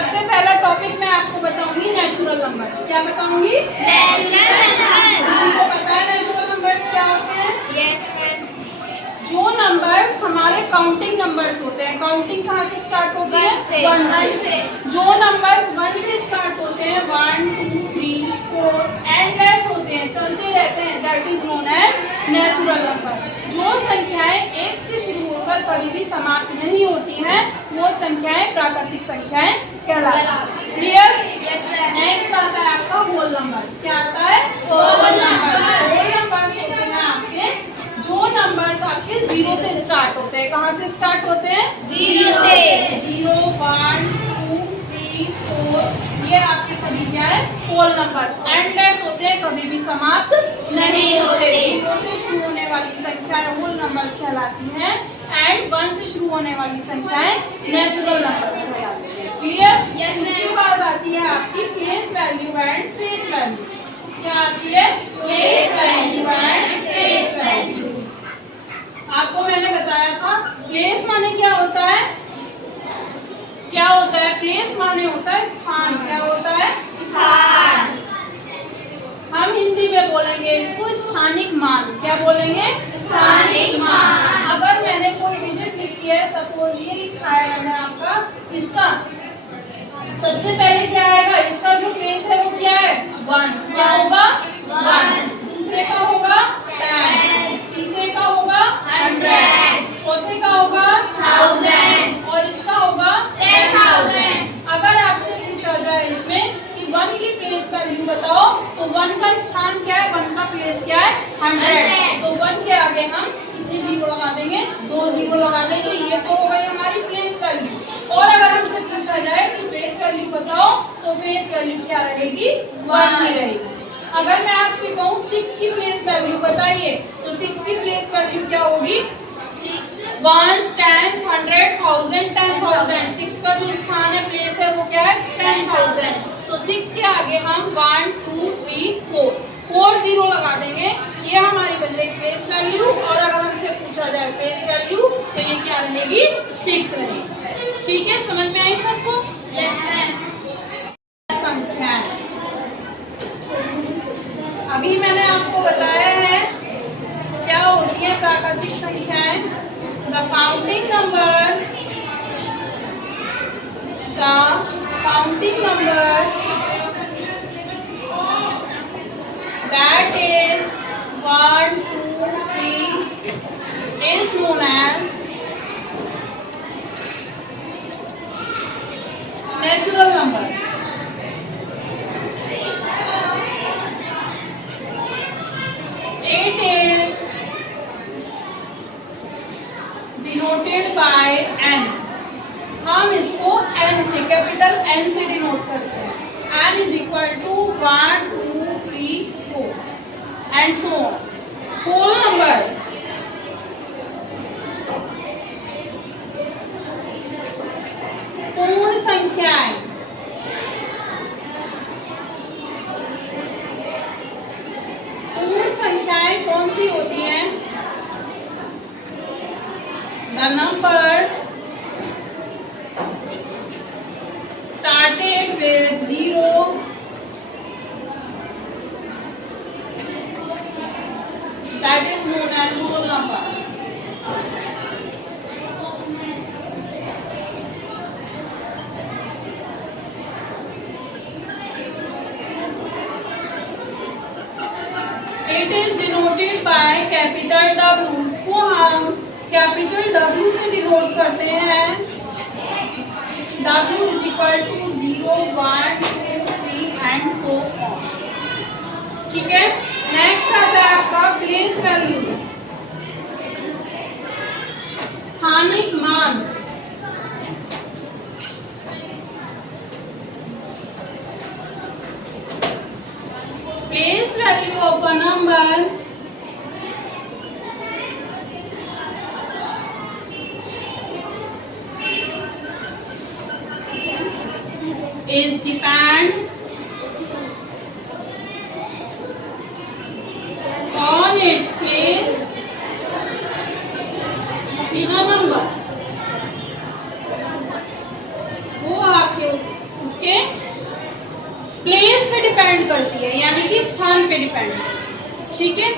सबसे पहला टॉपिक मैं आपको बताऊंगी नेचुरल नंबर्स। क्या बताऊंगी? Natural numbers. आपको पता है नेचुरल नंबर्स क्या होते हैं? Yes ma'am. जो नंबर्स हमारे काउंटिंग नंबर्स होते हैं। काउंटिंग कहाँ से स्टार्ट होती है? वन से। जो नंबर्स वन से स्टार्ट होते हैं, 1 2 3 4 एंडलेस होते हैं, चलते रहते हैं, that is known as natural number. जो संख्याएं एक से शुरू होकर कभी भी समाप्त नहीं होती हैं, वो संख्याएं प्राकृतिक संख्याएं कहलाती हैं। क्लियर? नेक्स्ट आता है आपका होल नंबर्स। क्या आता है? Whole numbers. होल नंबर्स होते हैं आपके जो नंबर्स आपके 0 से स्टार्ट होते हैं। कहाँ से स्टार्ट होते हैं? 0 से। 0 1 2 3 4 ये आपके सभी क्या है? Whole numbers. एंडलेस होते हैं, कभी भी समाप्त नहीं होते। 0 से शुरू होने वाली संख्याएं होल नंबर्स कहलाती हैं एंड 1 से शुरू होने वाली संख्याएं नेचुरल नंबर्स कहलाती हैं। क्लियर? उसके बाद आती है आपकी place value and face value. क्या आती है? Place value and face value. आपको मैंने बताया था प्लेस माने क्या होता है? क्या होता है? प्लेस माने होता है स्थान। क्या होता है? स्थान। हम हिंदी में बोलेंगे इसको स्थानिक मान। क्या बोलेंगे? स्थानिक मान। अगर मैंने कोई डिजिट लिखी है, सपोज ये लिखा है मैंने आपका, इसका सबसे पहले क्या आएगा? इसका जो प्लेस है वो क्या है? 1। क्या होगा? 1। दूसरे का होगा 10, तीसरे का होगा 100, चौथे का होगा 1000 और इसका होगा 10,000। अगर आपसे पूछा जाए इसमें कि 1 की प्लेस वैल्यू बताओ, तो 1 का स्थान क्या है? 1 का प्लेस क्या है? 100। तो 1 के आगे हम कितने जीरो लगा देंगे? 2 जीरो लगा देंगे। ये तो हो गई हमारी प्लेस वैल्यू। और अगर हमसे पूछा जाए कि फेस वैल्यू बताओ, तो फेस वैल्यू क्या रहेगी? 1 ही रहेगी। अगर मैं आपसे कहूँ 6 की प्लेस वैल्यू बताइए, तो 6 की प्लेस वैल्यू क्या होगी? 1 10 100 1000 10,000। 6 का जो स्थान है, प्लेस है, वो क्या है? 10,000। तो 6 के आगे हम 1 2 3 4 जीरो लगा देंगे। ये हमारी बन गई प्लेस वैल्यू। और अगर हमसे पूछा जाए फेस वैल्यू, तो ये क्या रहेगी? 6 रहेगी। ठीक है, समझ में आई सबको? संख्याएं अभी मैंने आपको बताया है क्या होती है प्राकृतिक संख्याएं। The counting numbers that is 1 2 3 is known as natural numbers. It is denoted by n. हम इसको n से, कैपिटल N से डिनोट करते हैं। n is equal to 1 2 3 4 and so on. Whole numbers पूर्ण संख्याएं कौन सी होती हैं? The numbers started with 0 that is known as whole numbers. It is denoted by capital W. इसको हम कैपिटल W से डिनोट करते हैं। W is equal to 0 1 2 3 and so on. ठीक है, नेक्स्ट आता है आपका प्लेस वैल्यू, स्थानिक मान। Place value of a number is depend on its place in a number। वो आपके उस पे डिपेंड है, ठीक है।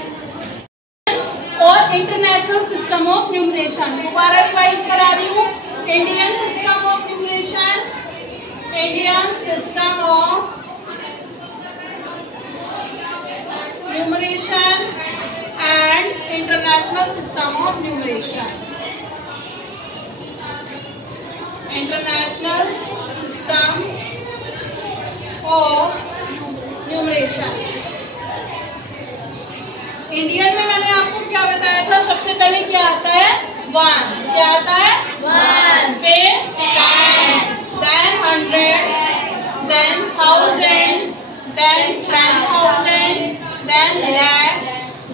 और इंटरनेशनल सिस्टम ऑफ न्यूमरेशन, दोबारा रिवाइज करा रही हूँ। Indian system of numeration, Indian system of numeration and international system of numeration, international system of numeration. Indian में मैंने आपको क्या बताया था, सबसे पहले क्या आता है, वंस। क्या आता है, Ones. फिर tens, then 100, then 1000, then 10,000, then lakh,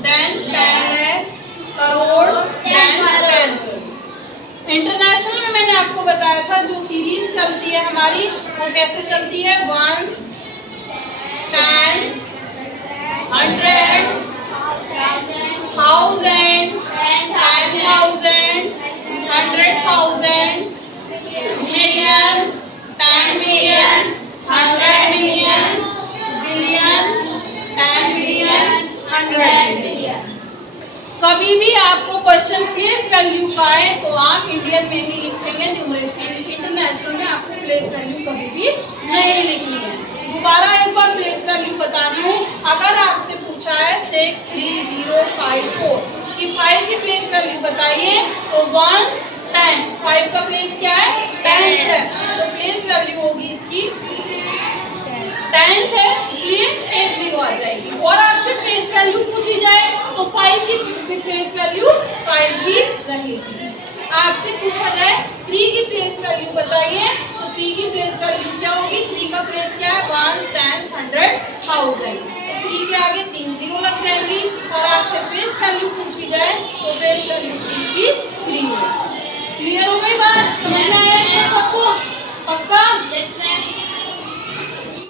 then 10 lakh, crore, then 10 crore। International में मैंने आपको बताया था जो सीरीज चलती है हमारी वो कैसे चलती है, once, tense, 100, 1000, 10,000, 100,000, million, 10 million, 100 million, billion, 10 million, 100 million। कभी भी आपको क्वेश्चन प्लेस वैल्यू का है तो आप इंडियन में ही लिखेंगे न्यूमरेशन, इंटरनेशनल में आपको प्लेस वैल्यू कभी भी नहीं लिखनी है। दोबारा एक बार प्लेस वैल्यू बता रही हूँ। अगर आपसे पूछा है 63054 कि 5 की प्लेस वैल्यू बताइए तो वंस, टेंस, 5 का प्लेस क्या है, टेंस है, तो प्लेस वैल्यू होगी इसकी टेंस है, इसलिए 1 0 आ जाएगी। और आपसे प्लेस वैल्यू पूछी जाए तो 5 की प्लेस वैल्यू 5 ही रहेगी। आपसे पूछा जाए 3 की प्लेस वैल्यू बताइए तो 3 की प्लेस वैल्यू क्या होगी, 3 का प्लेस क्या है, वंस, टेंस, 100, 1000, तो 3 के आगे 3 0 लग जाएंगी। और आपसे प्लेस वैल्यू पूछी जाए तो प्लेस वैल्यू 3 की 3 होगी। क्लियर हो गई बात, समझ में आया सबको, पक्का?